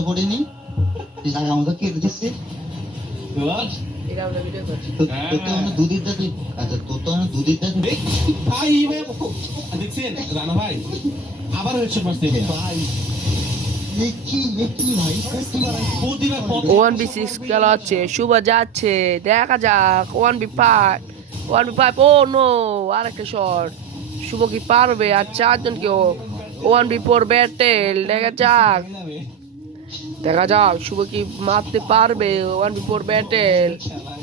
তো পড়িনি এই জায়গা আমাকে কে দিচ্ছে এটা আমরা ভিডিও করছি তো তো আমরা দুধটা দিই আচ্ছা তো তো আমরা দুধটা দিই ভাই ভাই দেখছেন রানা ভাই আবার হেডশট মারছে ভাই কি ভাই প্রতিবার পথ 1v6 খেলা হচ্ছে শুভ যাচ্ছে দেখা যাক 1v5 ও নো আরেকটা শট শুভ কি পারবে আর চারজন কেউ 1v4 ব্যাটেল দেখা যাক শুভ কি মারতে পারবে 1v4 ব্যাটেল ভাই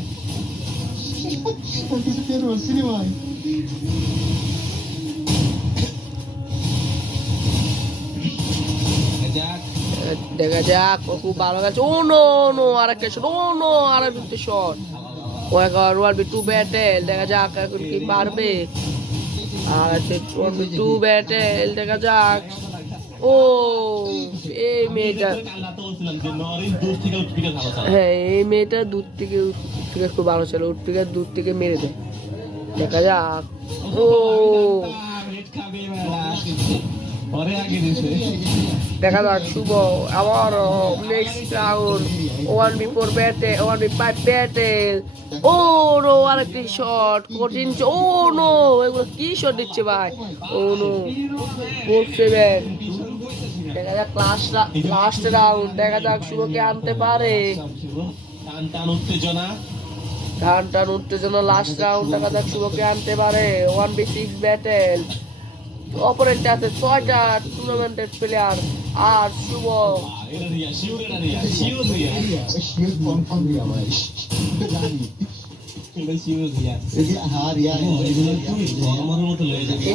যাক দেখা যাক ও খুব ভালো গেছে ও নো আরেকটা শট ও নো আরেকটা শট ও এখন 1v2 ব্যাটেল দেখা যাক এখন কি পারবে আর আছে 1v2 ব্যাটেল দেখা যাক ও এই মেয়েটা কাল্লা তো বলছিলাম যে নরিন দূর থেকে উঠপিকে ভালো চালায় হ্যাঁ এই মেয়েটা দূর থেকে খুব ভালো ছিল উঠপিকে দূর থেকে মেরে দেয় দেখা যাক ও হেড খাবে মেলা পরে আগে দিছে দেখা যাক শুভ আবার next round 1v4 battle 1v5 battle oh no আরেকটি শট কঠিন ও নো এগুলো কি শট দিচ্ছে ভাই ও নো 4-7 দেখা যাক লাস্ট রাউন্ড দেখা যাক শুভকে আনতে পারে টান টান উত্তেজনা টান উত্তেজনা লাস্ট রাউন্ড দেখা যাক শুভকে আনতে পারে 1v6 ব্যাটেল অপোনেন্ট আছে 6টা টুর্নামেন্টের প্লেয়ার আর শুভ এটা Riya sure Riya sure confirm দিয়া ভাই জানি এটা শিওর রিয়া এই যে হার ইয়ার এগুলো তুই গরমের মতো লয়ে যাবি